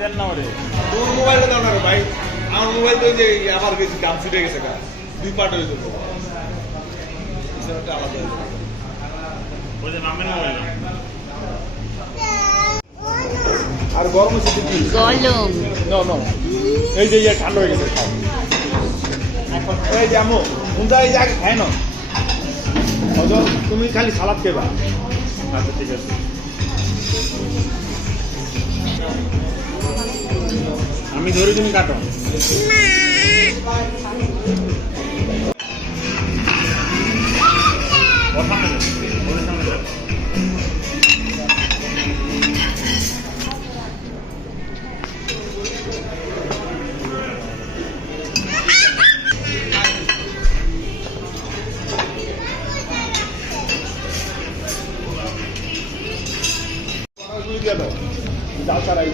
দেন না ওরে। তোর মোবাইলটা দাও না রে ভাই, আমার মোবাইল তো যে আমার গেছে কাম ছুটে গেছে গা, 2 পার্ট হয়ে যাবে আলাদা। ওই যে নামের মোবাইল আর গরম হচ্ছে কি গলম নো এই যে ইয়া ঠান্ডা হয়ে গেছে খাও এখন এই যে আমো মুন্দা এই যে আগে খায় না অজর তুমি খালি সালাদ খেবা। আচ্ছা ঠিক আছে আমি ধরি তুমি কাটো দিয়ে দাও জাল ছাড়াই